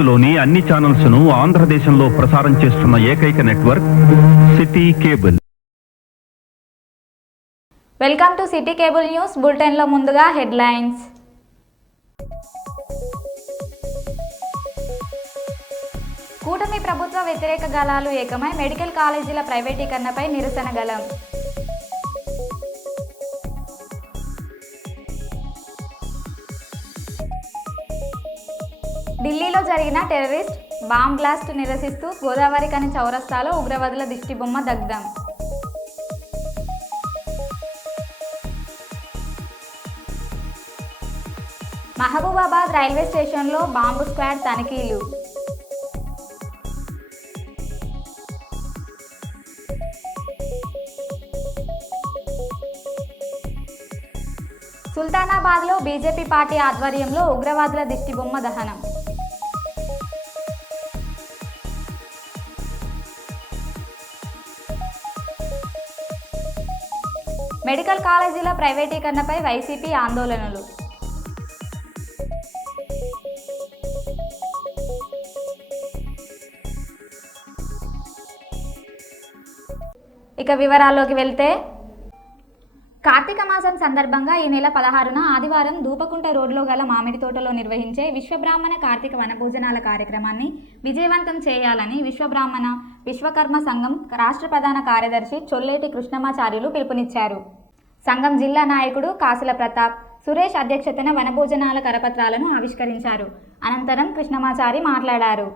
భారత్లోని అన్ని ఛానల్స్ ను ఆంధ్రదేశంలో ప్రసారం చేస్తున్న ఏకైక network city cable. Welcome to city cable news bulletin లో ముందుగా హెడ్లైన్స్. కూటమి ప్రభుత్వ వ్యతిరేక గళాలు ఏకమై మెడికల్ కాలేజీల ప్రైవేటీకరణపై నిరసన గళం. ఢిల్లీలో జరిగిన టెర్రరిస్ట్ బాంబ్ బ్లాస్ట్ నిరసిస్తూ గోదావరి కని చౌరస్తాలో ఉగ్రవాదుల దిష్టిబొమ్మ దగ్ధం. మహబూబాబాద్ రైల్వే స్టేషన్లో బాంబు స్క్వాడ్ తనిఖీలు. సుల్తానాబాద్లో బీజేపీ పార్టీ ఆధ్వర్యంలో ఉగ్రవాదుల దిష్టిబొమ్మ దహనం. మెడికల్ కాలేజీల ప్రైవేటీకరణపై వైసీపీ ఆందోళనలు. ఇక వివరాల్లోకి వెళ్తే, కార్తీక మాసం సందర్భంగా ఈ నెల 16న ఆదివారం దూపకుంట రోడ్లో గల మామిడి తోటలో నిర్వహించే విశ్వబ్రాహ్మణ కార్తీక వనభోజనాల కార్యక్రమాన్ని విజయవంతం చేయాలని విశ్వకర్మ సంఘం రాష్ట్ర ప్రధాన కార్యదర్శి చొల్లేటి కృష్ణమాచార్యులు పిలుపునిచ్చారు. సంఘం జిల్లా నాయకుడు కాసుల ప్రతాప్, సురేష్ అధ్యక్షతన వనభోజనాల కరపత్రాలను ఆవిష్కరించారు. అనంతరం కృష్ణమాచారి మాట్లాడారు.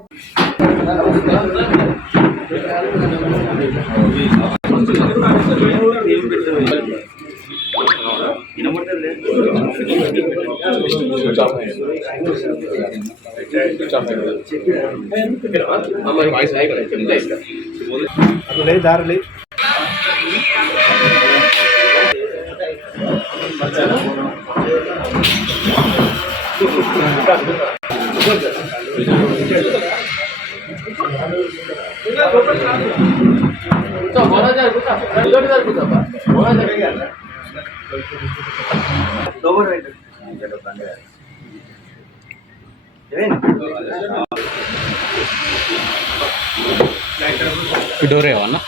డోరేవన్నా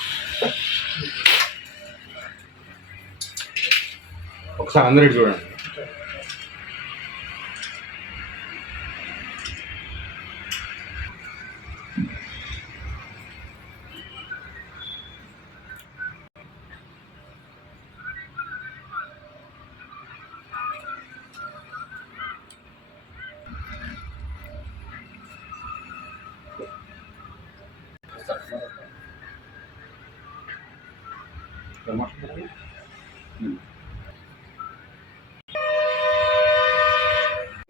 ఒకసారి అందరూ చూడండి.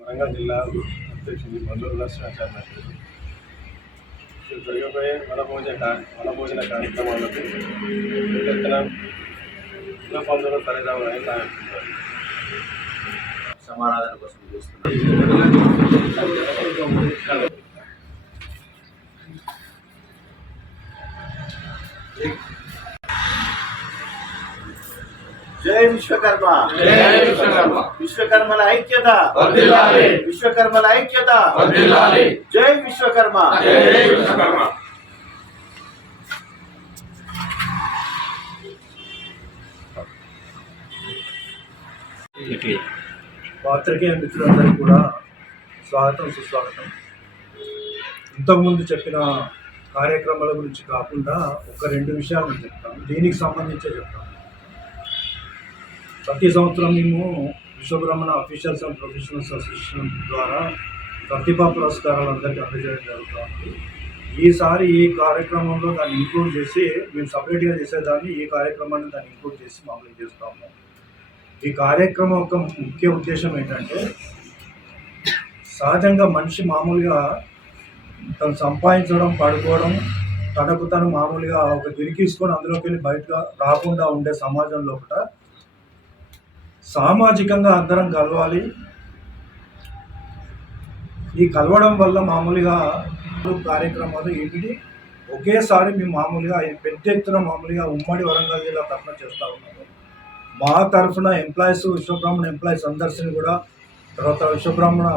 వరంగల్ జిల్లా అధ్యక్షుడు బందూరు లక్ష్మణాచార్య జరిగిపోయే వనభోజన కార్యక్రమాలకు ఎత్తున కుల పందులు తల్లిదండ్రులని సమారాధన కోసం చూస్తున్నాం. జై విశ్వకర్మ, విశ్వకర్మల ఐక్యత, విశ్వకర్మల ఐక్యత, జై విశ్వకర్మ. పాత్రికేయ మిత్రులందరికీ కూడా స్వాగతం, సుస్వాగతం. ఇంతకుముందు చెప్పిన కార్యక్రమాల గురించి కాకుండా ఒక 2 విషయాలు నేను చెప్తాను. దీనికి సంబంధించే చెప్తాను. ప్రతి సంవత్సరం మేము Vishwabrahmana officials and professionals association ద్వారా ప్రతిభా పురస్కారాలు అందరికీ అందజేయడం జరుగుతుంది. ఈసారి ఈ కార్యక్రమంలో దాన్ని ఇంక్లూడ్ చేసి, మేము సపరేట్గా చేసేదాన్ని ఈ కార్యక్రమాన్ని దాన్ని ఇంక్లూడ్ చేసి మామూలు చేస్తాము. ఈ కార్యక్రమం యొక్క ముఖ్య ఉద్దేశం ఏంటంటే, సహజంగా మనిషి మామూలుగా తను సంపాదించడం, పడుకోవడం, తనకు తను మామూలుగా ఒక గిరికీసుకొని అందులోకి వెళ్ళి బయటగా రాకుండా ఉండే సమాజంలో కూడా సామాజికంగా అందరం కలవాలి. ఈ కలవడం వల్ల మామూలుగా కార్యక్రమాలు ఏమిటి ఒకేసారి మేము మామూలుగా పెద్ద ఎత్తున మామూలుగా ఉమ్మడి వరంగల్ జిల్లా తరఫున చేస్తూ ఉన్నాము. మా తరఫున ఎంప్లాయీస్, విశ్వబ్రాహ్మణ ఎంప్లాయీస్ అందరినీ కూడా, తర్వాత విశ్వబ్రాహ్మణ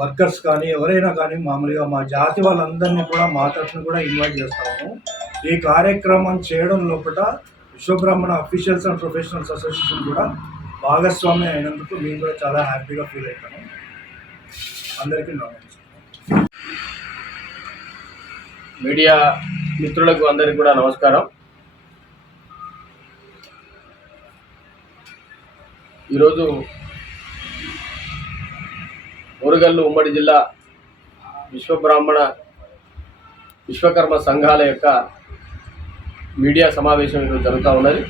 వర్కర్స్ కానీ ఎవరైనా కానీ మామూలుగా మా జాతి వాళ్ళందరినీ కూడా మా తరఫున కూడా ఇన్వైట్ చేస్తాము. ఈ కార్యక్రమం చేయడం లోపల Vishwabrahmana officials and professionals association కూడా భాగస్వామి అయినందుకు మేము కూడా చాలా హ్యాపీగా ఫీల్ అవుతాము. అందరికీ నమస్కారం. మీడియా మిత్రులకు అందరికీ కూడా నమస్కారం. ఈరోజు ఓరుగల్లు ఉమ్మడి జిల్లా విశ్వకర్మ సంఘాల యొక్క మీడియా సమావేశం ఈరోజు జరుగుతూ ఉన్నది.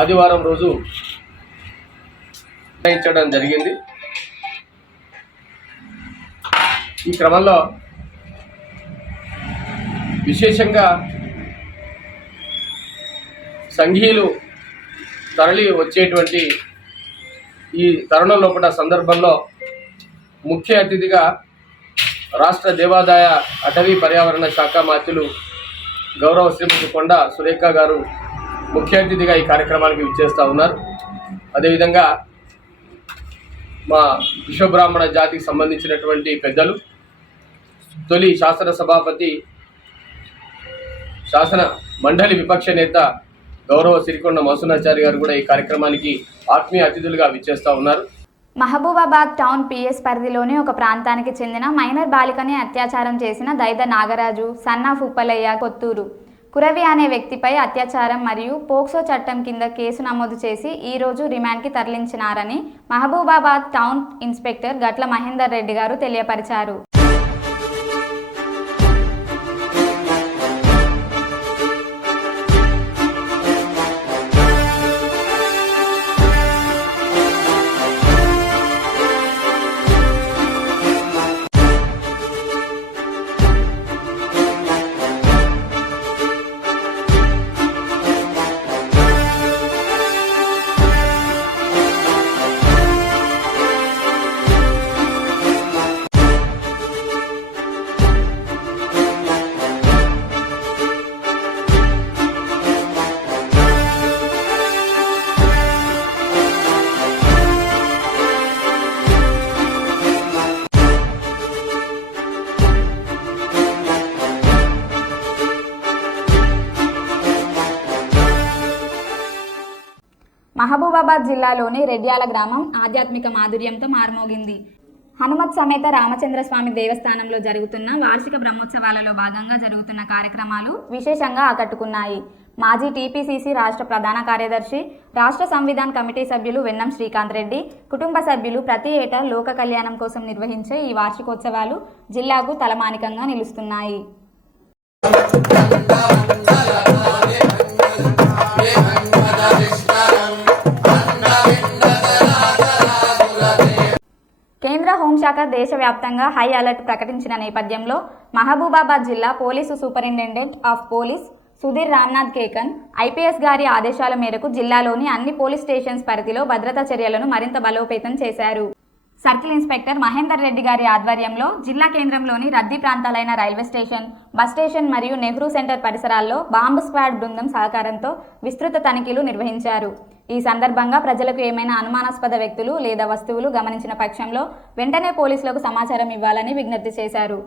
ఆదివారం రోజు నిర్ణయించడం జరిగింది. ఈ క్రమంలో విశేషంగా సంఘీయులు తరలి వచ్చేటువంటి ఈ తరుణం లోపల సందర్భంలో ముఖ్య అతిథిగా రాష్ట్ర దేవాదాయ అటవీ పర్యావరణ శాఖ మంత్రులు గౌరవ శ్రీమతి కొండ సురేఖ గారు ముఖ్య అతిథిగా ఈ కార్యక్రమానికి విచ్చేస్తూ ఉన్నారు. అదేవిధంగా మా విశ్వబ్రాహ్మణ జాతికి సంబంధించినటువంటి పెద్దలు, తొలి శాసన సభాపతి, శాసన మండలి విపక్ష నేత గౌరవ సిరికొండ మసూనాచారి గారు కూడా ఈ కార్యక్రమానికి ఆత్మీయ అతిథులుగా విచ్చేస్తూ ఉన్నారు. మహబూబాబాద్ టౌన్ పిఎస్ పరిధిలోని ఒక ప్రాంతానికి చెందిన మైనర్ బాలికని అత్యాచారం చేసిన దైద నాగరాజు, సన్నాఫ్ ఉప్పలయ్య కొత్తూరు కురవి అనే వ్యక్తిపై అత్యాచారం మరియు పోక్సో చట్టం కింద కేసు నమోదు చేసి ఈ రోజు రిమాండ్కి తరలించినారని మహబూబాబాద్ టౌన్ ఇన్స్పెక్టర్ గట్ల మహేందర్ రెడ్డి గారు తెలియపరిచారు. మహబూబాబాద్ జిల్లాలోని రెడ్యాల గ్రామం ఆధ్యాత్మిక మాధుర్యంతో మారుమోగింది. హనుమత్ సమేత రామచంద్రస్వామి దేవస్థానంలో జరుగుతున్న వార్షిక బ్రహ్మోత్సవాలలో భాగంగా జరుగుతున్న కార్యక్రమాలు విశేషంగా ఆకట్టుకున్నాయి. మాజీ టీపీసీసీ రాష్ట్ర ప్రధాన కార్యదర్శి, రాష్ట్ర సంవిధాన కమిటీ సభ్యులు వెన్నం శ్రీకాంత్ రెడ్డి కుటుంబ సభ్యులు ప్రతి ఏటా లోక కళ్యాణం కోసం నిర్వహించే ఈ వార్షికోత్సవాలు జిల్లాకు తలమానికంగా నిలుస్తున్నాయి. కేంద్ర హోంశాఖ దేశవ్యాప్తంగా హై అలర్ట్ ప్రకటించిన నేపథ్యంలో మహబూబాబాద్ జిల్లా police superintendent of police Sudheer Ramnath Kekan IPS గారి ఆదేశాల మేరకు జిల్లాలోని అన్ని పోలీస్ స్టేషన్స్ పరిధిలో భద్రతా చర్యలను మరింత బలోపేతం చేశారు. సర్కిల్ ఇన్స్పెక్టర్ మహేందర్ రెడ్డి గారి ఆధ్వర్యంలో జిల్లా కేంద్రంలోని రద్దీ ప్రాంతాలైన రైల్వే స్టేషన్, బస్ స్టేషన్ మరియు నెహ్రూ సెంటర్ పరిసరాల్లో బాంబు స్క్వాడ్ బృందం సహకారంతో విస్తృత తనిఖీలు నిర్వహించారు. ఈ సందర్భంగా ప్రజలకు ఏమైనా అనుమానాస్పద వ్యక్తులు లేదా వస్తువులు గమనించిన పక్షంలో వెంటనే పోలీసులకు సమాచారం ఇవ్వాలని విజ్ఞప్తి చేశారు.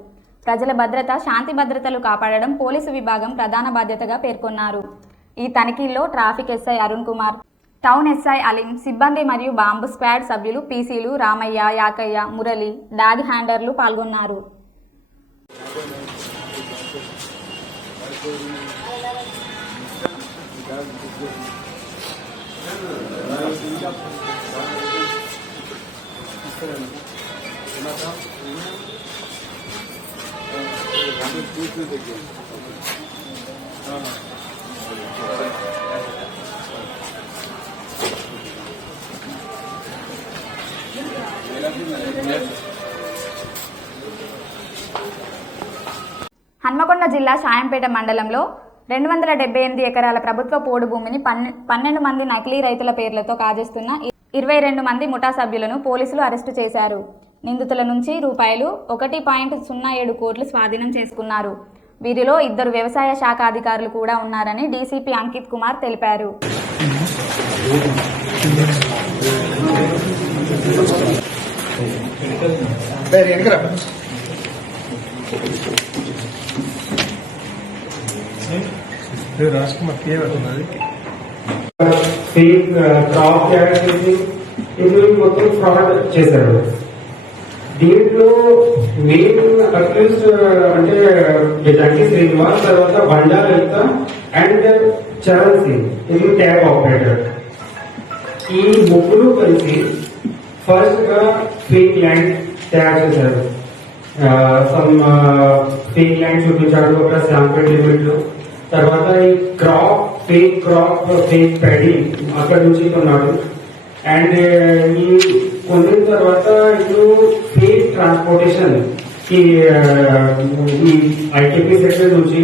ప్రజల భద్రత, శాంతి భద్రతలు కాపాడడం పోలీసు విభాగం ప్రధాన బాధ్యతగా పేర్కొన్నారు. ఈ తనిఖీల్లో traffic SI Arun Kumar, town SI Aleem, సిబ్బంది మరియు బాంబు స్క్వాడ్ సభ్యులు పీసీలు రామయ్య, యాకయ్య, మురళి, డాగ్ హ్యాండర్లు పాల్గొన్నారు. హన్మకొండ జిల్లా షాయంపేట మండలంలో 278 ఎకరాల ప్రభుత్వ పోడు భూమిని 12 మంది నకిలీ రైతుల పేర్లతో కాజేస్తున్న 22 మంది ముఠా సభ్యులను పోలీసులు అరెస్టు చేశారు. నిందితుల నుంచి ₹1.07 కోట్లు స్వాధీనం చేసుకున్నారు. వీరిలో 2 వ్యవసాయ శాఖ అధికారులు కూడా ఉన్నారని డీసీపీ అంకిత్ కుమార్ తెలిపారు. ఫేక్ క్రాప్ యాడ్ చేసి ఇది మొత్తం ఫ్రాడ్ చేశారు. దీంట్లో మెయిన్ అక్యూజ్ అంటే జంకి శ్రీనివాస్, తర్వాత బండా లలిత అండ్ చరణ్ సింగ్, ఇది ట్యాబ్ ఆపరేటర్. ఈ ముగ్గురు కలిసి ఫస్ట్ గా ఫేక్ ల్యాండ్ తయారు చేశారు. సమ్ ఫేక్ ల్యాండ్ చూపించాడు ఒక శాంపుల్ లిమిట్ లో. తర్వాత ఈ ఫేక్ క్రాప్ ఫేక్ ప్యాడీ అక్కడ నుంచి కొన్నాడు. అండ్ ఈ కొన్న తర్వాత ఇప్పుడు ఫేక్ ట్రాన్స్పోర్టేషన్ ఈ ఐటీపీ సెక్టర్ నుంచి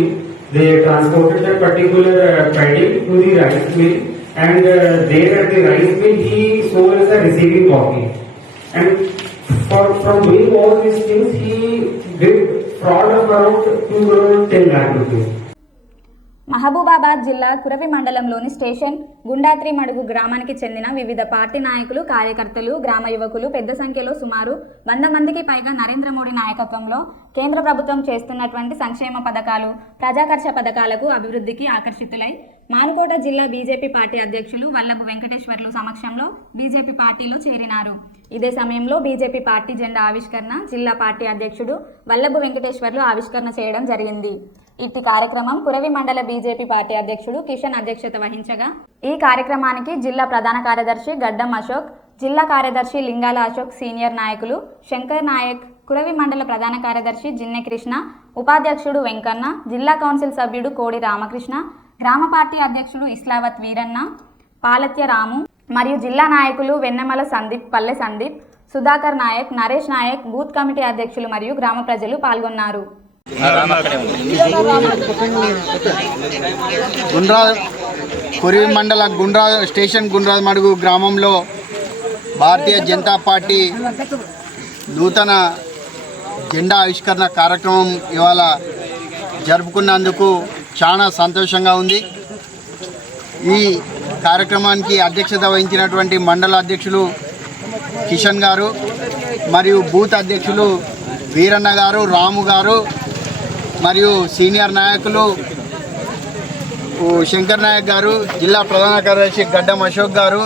they transported that particular paddy to the rice mill and there at the rice mill he sold as a receiving copy, and from doing all these things he did fraud of around 2 crore 10 lakh rupees. Mahabubabad జిల్లా కురవి మండలంలోని station గుండాత్రిమడుగు గ్రామానికి చెందిన వివిధ party నాయకులు, కార్యకర్తలు, గ్రామ యువకులు పెద్ద సంఖ్యలో సుమారు 100 మందికి పైగా నరేంద్ర మోడీ నాయకత్వంలో కేంద్ర ప్రభుత్వం చేస్తున్నటువంటి సంక్షేమ పథకాలు, ప్రజాకర్ష పథకాలకు అభివృద్ధికి ఆకర్షితులై మానుకోట జిల్లా బీజేపీ పార్టీ అధ్యక్షులు వల్లభు వెంకటేశ్వర్లు సమక్షంలో బీజేపీ పార్టీలో చేరినారు. ఇదే సమయంలో బీజేపీ పార్టీ జెండా ఆవిష్కరణ జిల్లా పార్టీ అధ్యక్షుడు వల్లభు వెంకటేశ్వర్లు ఆవిష్కరణ చేయడం జరిగింది. ఇట్టి కార్యక్రమం కురవి మండల బీజేపీ పార్టీ అధ్యక్షుడు కిషన్ అధ్యక్షత వహించగా ఈ కార్యక్రమానికి జిల్లా ప్రధాన కార్యదర్శి గడ్డం అశోక్, జిల్లా కార్యదర్శి లింగాల అశోక్, సీనియర్ నాయకులు శంకర్ నాయక్, కురవి మండల ప్రధాన కార్యదర్శి జిన్నె కృష్ణ, ఉపాధ్యక్షుడు వెంకన్న, జిల్లా కౌన్సిల్ సభ్యుడు కోడి రామకృష్ణ, గ్రామ పార్టీ అధ్యక్షుడు ఇస్లావత్ వీరన్న, పాలత్య రాము మరియు జిల్లా నాయకులు వెన్నెమల సందీప్, పల్లె సందీప్, సుధాకర్ నాయక్, నరేష్ నాయక్, బూత్ కమిటీ అధ్యక్షులు మరియు గ్రామ ప్రజలు పాల్గొన్నారు. కురవి మండల స్టేషన్ గుండ్రాజమడుగు గ్రామంలో భారతీయ జనతా పార్టీ నూతన జెండా ఆవిష్కరణ కార్యక్రమం ఇవాళ జరుపుకున్నందుకు చాలా సంతోషంగా ఉంది. ఈ కార్యక్రమానికి అధ్యక్షత వహించినటువంటి మండల అధ్యక్షులు కిషన్ గారు మరియు బూత్ అధ్యక్షులు వీరన్న గారు, రాము గారు మరియు సీనియర్ నాయకులు శంకర్ నాయక్ గారు, జిల్లా ప్రధాన కార్యదర్శి గడ్డం అశోక్ గారు,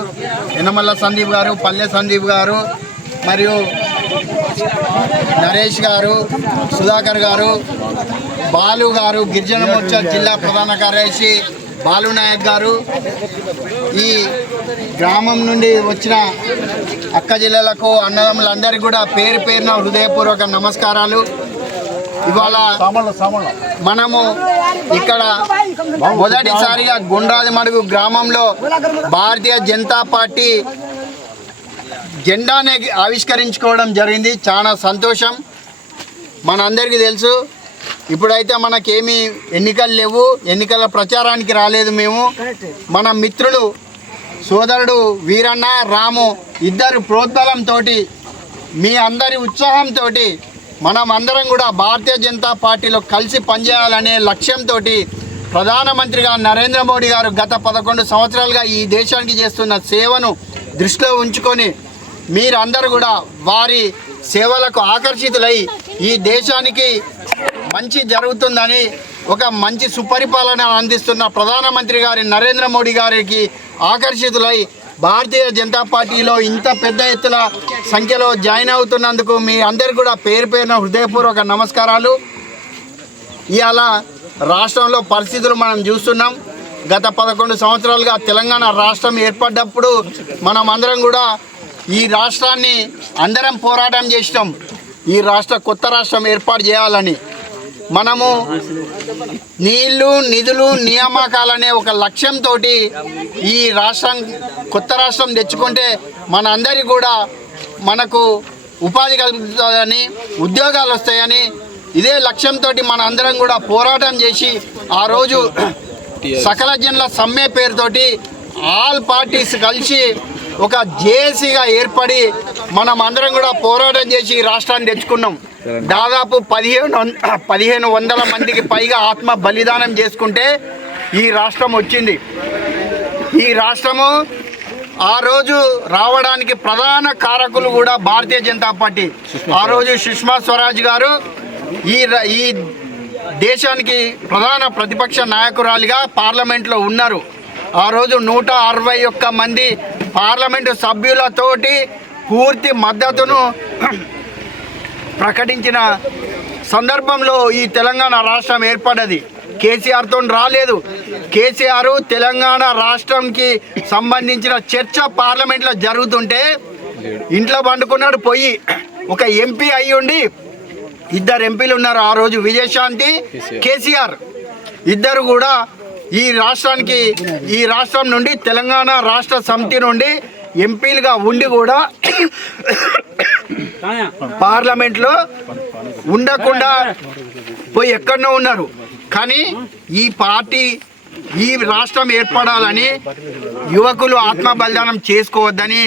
ఎనమల్ల సందీప్ గారు, పల్లె సందీప్ గారు మరియు నరేష్ గారు, సుధాకర్ గారు, బాలు గారు, గిరిజన మోర్చా జిల్లా ప్రధాన కార్యదర్శి బాలు నాయక్ గారు, ఈ గ్రామం నుండి వచ్చిన అక్క జిల్లాలకు అన్నదమ్ములందరికీ కూడా పేరు పేరున హృదయపూర్వక నమస్కారాలు. ఇవాళ మనము ఇక్కడ మొదటిసారిగా గుండ్రాజమడుగు గ్రామంలో భారతీయ జనతా పార్టీ జెండానే ఆవిష్కరించుకోవడం జరిగింది. చాలా సంతోషం. మనందరికీ తెలుసు, ఇప్పుడైతే మనకేమీ ఎన్నికలు లేవు, ఎన్నికల ప్రచారానికి రాలేదు మేము. మన మిత్రులు సోదరుడు వీరన్న, రాము ఇద్దరు ప్రోద్బలంతో, మీ అందరి ఉత్సాహంతో మనం అందరం కూడా భారతీయ జనతా పార్టీలో కలిసి పనిచేయాలనే లక్ష్యంతో ప్రధానమంత్రిగా నరేంద్ర మోడీ గారు గత 11 సంవత్సరాలుగా ఈ దేశానికి చేస్తున్న సేవను దృష్టిలో ఉంచుకొని మీరందరూ కూడా వారి సేవలకు ఆకర్షితులై ఈ దేశానికి మంచి జరుగుతుందని, ఒక మంచి సుపరిపాలన అందిస్తున్న ప్రధానమంత్రి గారి నరేంద్ర మోడీ గారికి ఆకర్షితులై భారతీయ జనతా పార్టీలో ఇంత పెద్ద ఎత్తున సంఖ్యలో జాయిన్ అవుతున్నందుకు మీ అందరికీ కూడా పేరు పేరున హృదయపూర్వక నమస్కారాలు. ఇవాళ రాష్ట్రంలో పరిస్థితులు మనం చూస్తున్నాం. గత 11 సంవత్సరాలుగా తెలంగాణ రాష్ట్రం ఏర్పడ్డప్పుడు మనం అందరం కూడా ఈ రాష్ట్రాన్ని అందరం పోరాటం చేసినాం. ఈ కొత్త రాష్ట్రం ఏర్పాటు చేయాలని మనము నీళ్లు, నిధులు, నియామకాలనే ఒక లక్ష్యంతో ఈ కొత్త రాష్ట్రం తెచ్చుకుంటే మన అందరికీ కూడా మనకు ఉపాధి కలుగుతుందని, ఉద్యోగాలు వస్తాయని ఇదే లక్ష్యంతో మన అందరం కూడా పోరాటం చేసి ఆ రోజు సకల జనుల సమ్మె పేరుతోటి ఆల్ పార్టీస్ కలిసి ఒక జేఏసీగా ఏర్పడి మనం అందరం కూడా పోరాటం చేసి రాష్ట్రాన్ని తెచ్చుకున్నాం. దాదాపు 1500 మందికి పైగా ఆత్మ బలిదానం చేసుకుంటే ఈ రాష్ట్రం వచ్చింది. ఈ రాష్ట్రము ఆ రోజు రావడానికి ప్రధాన కారకులు కూడా భారతీయ జనతా పార్టీ. ఆ రోజు సుష్మా స్వరాజ్ గారు ఈ దేశానికి ప్రధాన ప్రతిపక్ష నాయకురాలిగా పార్లమెంట్లో ఉన్నారు. ఆ రోజు 161 మంది పార్లమెంటు సభ్యులతోటి పూర్తి మద్దతును ప్రకటించిన సందర్భంలో ఈ తెలంగాణ రాష్ట్రం ఏర్పడ్డది. కేసీఆర్తో రాలేదు. కేసీఆర్ తెలంగాణ రాష్ట్రంకి సంబంధించిన చర్చ పార్లమెంట్లో జరుగుతుంటే ఇంట్లో పండుకున్నాడు పోయి. ఒక ఎంపీ అయ్యుండి 2 ఎంపీలు ఉన్నారు ఆ రోజు, విజయశాంతి, కేసీఆర్. ఇద్దరు కూడా ఈ రాష్ట్రం నుండి తెలంగాణ రాష్ట్ర సమితి నుండి ఎంపీలుగా ఉండి కూడా పార్లమెంట్లో ఉండకుండా పోయి ఎక్కడనో ఉన్నారు. కానీ ఈ రాష్ట్రం ఏర్పడాలని యువకులు ఆత్మ బలిదానం చేసుకోవద్దని,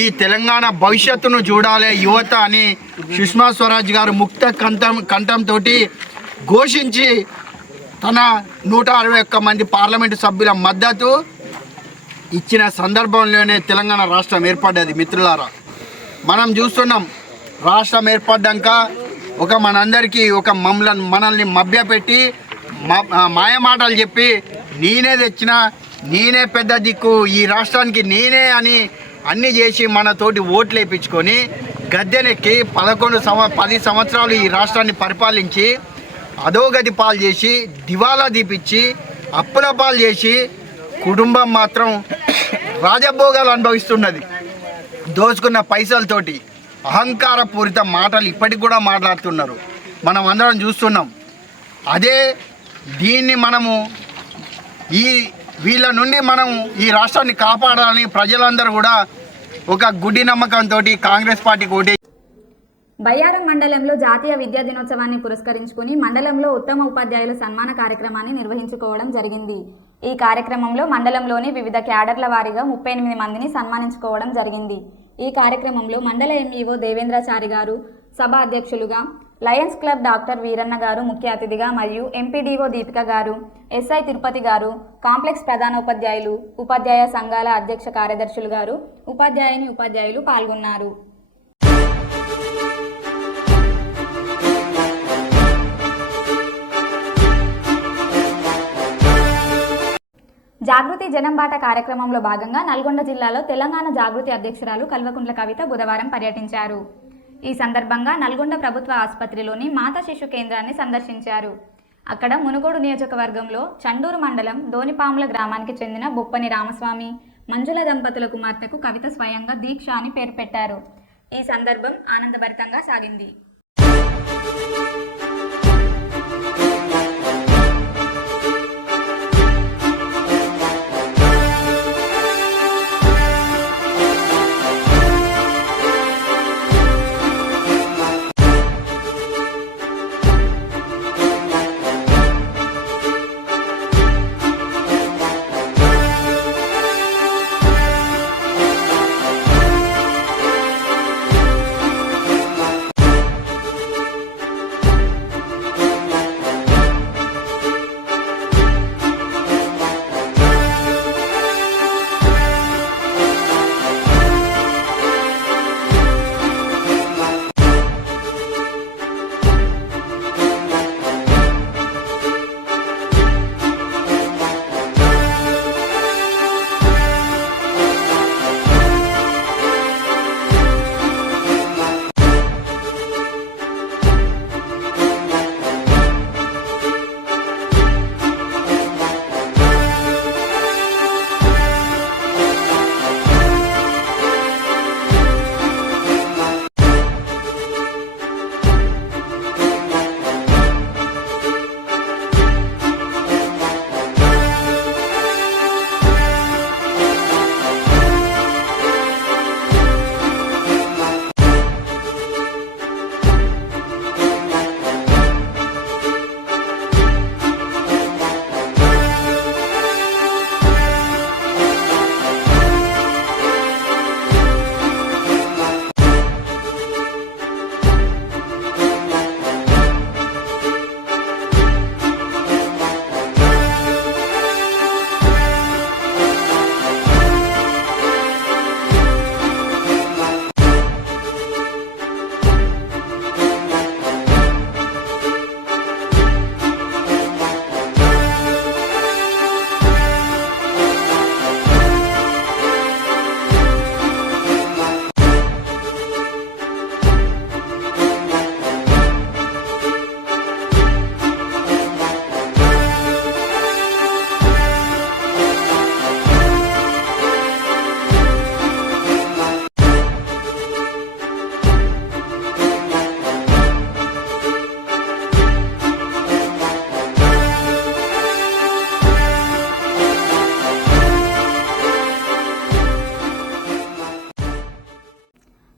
ఈ తెలంగాణ భవిష్యత్తును చూడాలి యువత అని సుష్మా స్వరాజ్ గారు ముక్త కంఠంతో ఘోషించి తన 161 మంది పార్లమెంటు సభ్యుల మద్దతు ఇచ్చిన సందర్భంలోనే తెలంగాణ రాష్ట్రం ఏర్పడ్డది. మిత్రులారా, మనం చూస్తున్నాం రాష్ట్రం ఏర్పడ్డాక మనందరికీ మనల్ని మభ్యపెట్టి మాయమాటలు చెప్పి నేనే తెచ్చిన, నేనే పెద్ద దిక్కు, ఈ రాష్ట్రానికి నేనే అని అన్నీ చేసి మనతోటి ఓట్లు వేయించుకొని గద్దెనెక్కి 10 సంవత్సరాలు ఈ రాష్ట్రాన్ని పరిపాలించి అధోగతి పాలు చేసి దివాలా దీపించి అప్పుల పాలు చేసి కుటుంబం మాత్రం రాజభోగాలు అనుభవిస్తున్నది. దోచుకున్న పైసలతోటి అహంకారపూరిత మాటలు ఇప్పటికి కూడా మాట్లాడుతున్నారు. మనం అందరం చూస్తున్నాం. దీన్ని మనము వీళ్ళ నుండి మనం ఈ రాష్ట్రాన్ని కాపాడాలని ప్రజలందరూ కూడా ఒక గుడ్డి నమ్మకంతో కాంగ్రెస్ పార్టీకి ఓటే. బయ్యారం మండలంలో జాతీయ విద్యా దినోత్సవాన్ని పురస్కరించుకుని మండలంలో ఉత్తమ ఉపాధ్యాయుల సన్మాన కార్యక్రమాన్ని నిర్వహించుకోవడం జరిగింది. ఈ కార్యక్రమంలో మండలంలోని వివిధ క్యాడర్ల వారీగా 38 మందిని సన్మానించుకోవడం జరిగింది. ఈ కార్యక్రమంలో మండల ఎంఈఓ దేవేంద్రాచారి గారు సభ అధ్యక్షులుగా, లయన్స్ క్లబ్ డాక్టర్ వీరన్న గారు ముఖ్య అతిథిగా మరియు ఎంపీడీఓ దీపిక గారు, ఎస్ఐ తిరుపతి గారు, కాంప్లెక్స్ ప్రధానోపాధ్యాయులు, ఉపాధ్యాయ సంఘాల అధ్యక్ష కార్యదర్శులు గారు, ఉపాధ్యాయులు పాల్గొన్నారు. జాగృతి జనంబాట కార్యక్రమంలో భాగంగా నల్గొండ జిల్లాలో తెలంగాణ జాగృతి అధ్యక్షురాలు కల్వకుంట్ల కవిత బుధవారం పర్యటించారు. ఈ సందర్భంగా నల్గొండ ప్రభుత్వ ఆసుపత్రిలోని మాతా శిశు కేంద్రాన్ని సందర్శించారు. అక్కడ మునుగోడు నియోజకవర్గంలో చండూరు మండలం దోనిపాముల గ్రామానికి చెందిన బొప్పని రామస్వామి, మంజుల దంపతుల కుమార్తెకు కవిత స్వయంగా దీక్ష అని పేరు పెట్టారు. ఈ సందర్భం ఆనందభరితంగా సాగింది.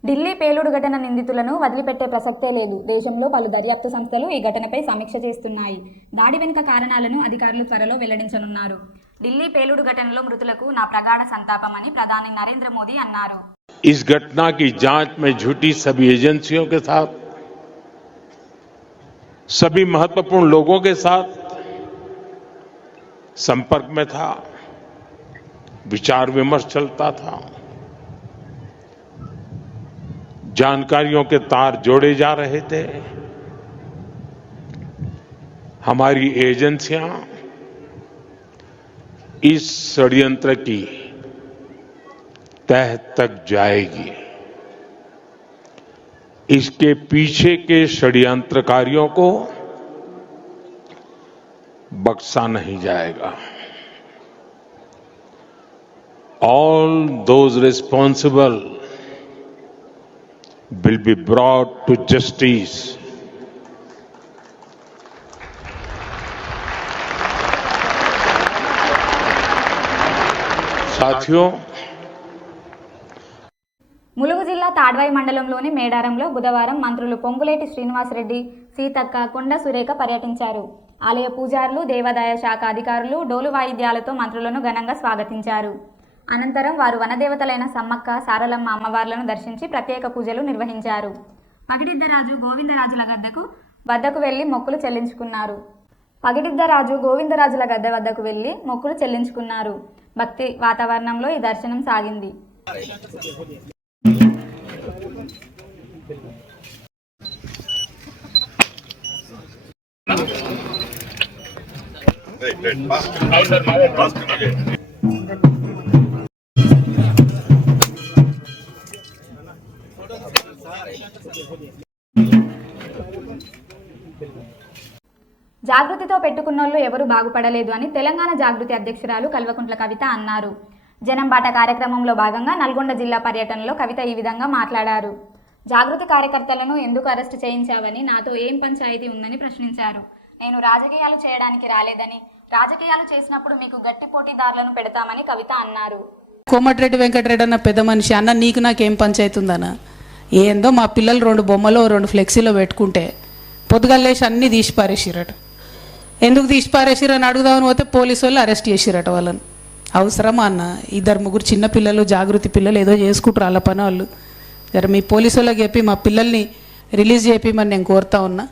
ఢిల్లీ పేలుడు ఘటన నిందితులను వదిలిపెట్టే ప్రసక్తే లేదు. దేశంలో పలు దర్యాప్తు సంస్థలు ఈ ఘటనపై సమీక్ష చేస్తున్నాయి. దాడి వెనుక కారణాలను అధికారులు త్వరలో వెల్లడించనున్నారు. ఢిల్లీ పేలుడు ఘటనలో మృతులకు నా ప్రగాఢ సంతాపమని ప్రధాని నరేంద్ర మోదీ అన్నారు. इस घटना की जांच में जुटी सभी एजेंसियों के साथ, सभी महत्वपूर्ण लोगों के साथ संपर्क में था, विचार विमर्श चलता था, जानकारियों के तार जोड़े जा रहे थे। हमारी एजेंसियां इस षड्यंत्र की तह तक जाएगी। इसके पीछे के षड्यंत्रकारियों को बख्शा नहीं जाएगा। All those responsible will be brought to justice. साथियों, ములుగు జిల్లా తాడ్వాయి మండలంలోని మేడారంలో బుధవారం మంత్రులు పొంగులేటి శ్రీనివాసరెడ్డి, సీతక్క, కొండ సురేఖ పర్యటించారు. ఆలయ పూజారులు, దేవాదాయ శాఖ అధికారులు డోలు వాయిద్యాలతో మంత్రులను ఘనంగా స్వాగతించారు. అనంతరం వారు వనదేవతలైన సమ్మక్క, సారలమ్మ అమ్మవార్లను దర్శించి ప్రత్యేక పూజలు నిర్వహించారు. పగిడిద్దరాజు గోవిందరాజుల వద్దకు వెళ్లి మొక్కులు చెల్లించుకున్నారు. గోవిందరాజుల గద్దె వద్దకు వెళ్లి మొక్కులు చెల్లించుకున్నారు. భక్తి వాతావరణంలో ఈ దర్శనం సాగింది. జాగృతితో పెట్టుకున్నోళ్ళు ఎవరు బాగుపడలేదు అని తెలంగాణ జాగృతి అధ్యక్షురాలు కల్వకుంట్ల కవిత అన్నారు. జనం బాట కార్యక్రమంలో భాగంగా నల్గొండ జిల్లా పర్యటనలో కవిత ఈ విధంగా మాట్లాడారు. జాగృతి కార్యకర్తలను ఎందుకు అరెస్టు చేయించావని, నాతో ఏం పంచాయతీ ఉందని ప్రశ్నించారు. నేను రాజకీయాలు చేయడానికి రాలేదని, రాజకీయాలు చేసినప్పుడు మీకు గట్టి పోటీదారులను పెడతామని కవిత అన్నారు. కోమటిరెడ్డి వెంకటరెడ్డి అన్న పెద్ద మనిషి అన్న, నీకు నాకేం పంచాయతీ ఉందన్న? ఏందో మా పిల్లలు 2 బొమ్మలు 2 ఫ్లెక్సీలో పెట్టుకుంటే పొద్దుగల్లేసి అన్నీ తీసి పారేసిరట. ఎందుకు తీసి పారేసిరని అడుగుదామని పోతే పోలీసు వాళ్ళు అరెస్ట్ చేసిరట వాళ్ళని. అవసరమా అన్న? 2-3 చిన్న పిల్లలు, జాగృతి పిల్లలు ఏదో చేసుకుంటారు వాళ్ళ పని వాళ్ళు. జర మీ పోలీసు వాళ్ళకి చెప్పి మా పిల్లల్ని రిలీజ్ చేయమని నేను కోరుతా ఉన్నా.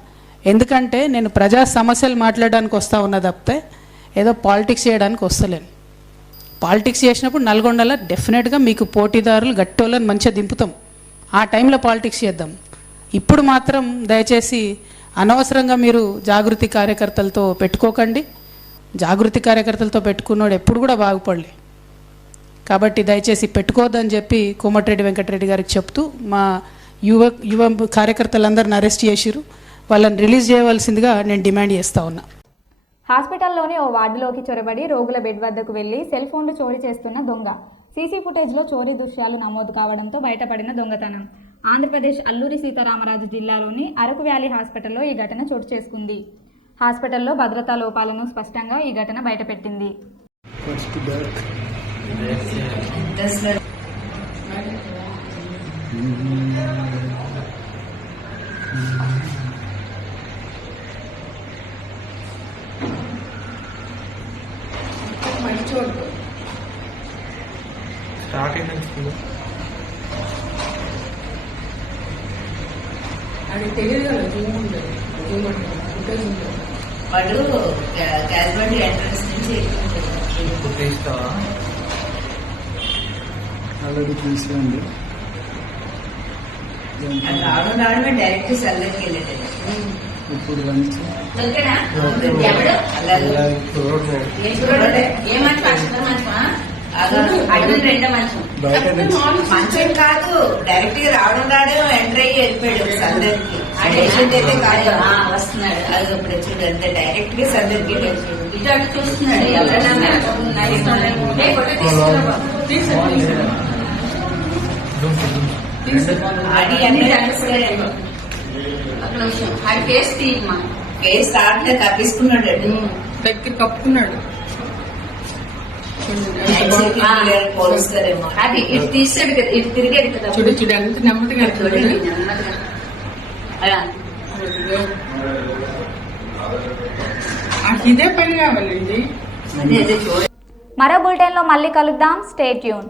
ఎందుకంటే నేను ప్రజా సమస్యలు మాట్లాడడానికి వస్తూ ఉన్నా తప్పితే ఏదో పాలిటిక్స్ చేయడానికి వస్తలేను. పాలిటిక్స్ చేసినప్పుడు నల్గొండలో డెఫినెట్గా మీకు పోటీదారులు గట్టోళ్ళని మంచిగా దింపుతాం. ఆ టైంలో పాలిటిక్స్ చేద్దాం. ఇప్పుడు మాత్రం దయచేసి అనవసరంగా మీరు జాగృతి కార్యకర్తలతో పెట్టుకోకండి. జాగృతి కార్యకర్తలతో పెట్టుకున్నాడు ఎప్పుడు కూడా బాగుపడలే. కాబట్టి దయచేసి పెట్టుకోవద్దని చెప్పి కోమటిరెడ్డి వెంకటరెడ్డి గారికి చెప్తూ మా యువ కార్యకర్తలందరిని అరెస్ట్ చేసిరు. వాళ్ళని రిలీజ్ చేయవలసిందిగా నేను డిమాండ్ చేస్తూ ఉన్నా. హాస్పిటల్లోని ఓ వార్డులోకి చొరబడి రోగుల బెడ్ వద్దకు వెళ్లి సెల్ ఫోన్లు చోరీ చేస్తున్న దొంగ. సీసీ ఫుటేజ్లో చోరీ దృశ్యాలు నమోదు కావడంతో బయటపడిన దొంగతనం. ఆంధ్రప్రదేశ్ అల్లూరి సీతారామరాజు జిల్లాలోని అరకు వ్యాలీ హాస్పిటల్లో ఈ ఘటన చోటు చేసుకుంది. హాస్పిటల్లో భద్రతా లోపాలను స్పష్టంగా ఈ ఘటన బయటపెట్టింది. అది తెలియదు కదా, వాడు క్యాజువాలిటీ ఎంట్రన్స్ నుంచి రావడమే డైరెక్ట్ సెల్లర్కి వెళ్ళేది. ఇప్పుడు మంచం కాదు, డైరెక్ట్ గా రావడం ఎంటర్ అయ్యి వెళ్ళిపోయాడు సందర్కి. ఆ పేషెంట్ అయితే కాదు, వస్తున్నాడు. అది ఇప్పుడు చూడు అంతే, డైరెక్ట్ గా సందర్కి ఇటు అటు చూస్తున్నాడు. ఎవరైనా అది అన్ని అక్కడ విషయం. అది కేసు తీయమ్మా, కేసు తాట్లే తప్పించుకున్నాడు, దగ్గర కప్పుకున్నాడు. పోలుస్తారేమో అది ఇటు తీసాడు కదా, ఇటు తిరిగాడు కదా. చూడు చూడు ఎంత నెమ్మదిగా చూడండి నెమ్మదిగా. అలా ఇదే పని కావాలండి. అదే అదే చూడండి. మరో బులెటిన్లో మళ్ళీ కలుద్దాం. Stay tune.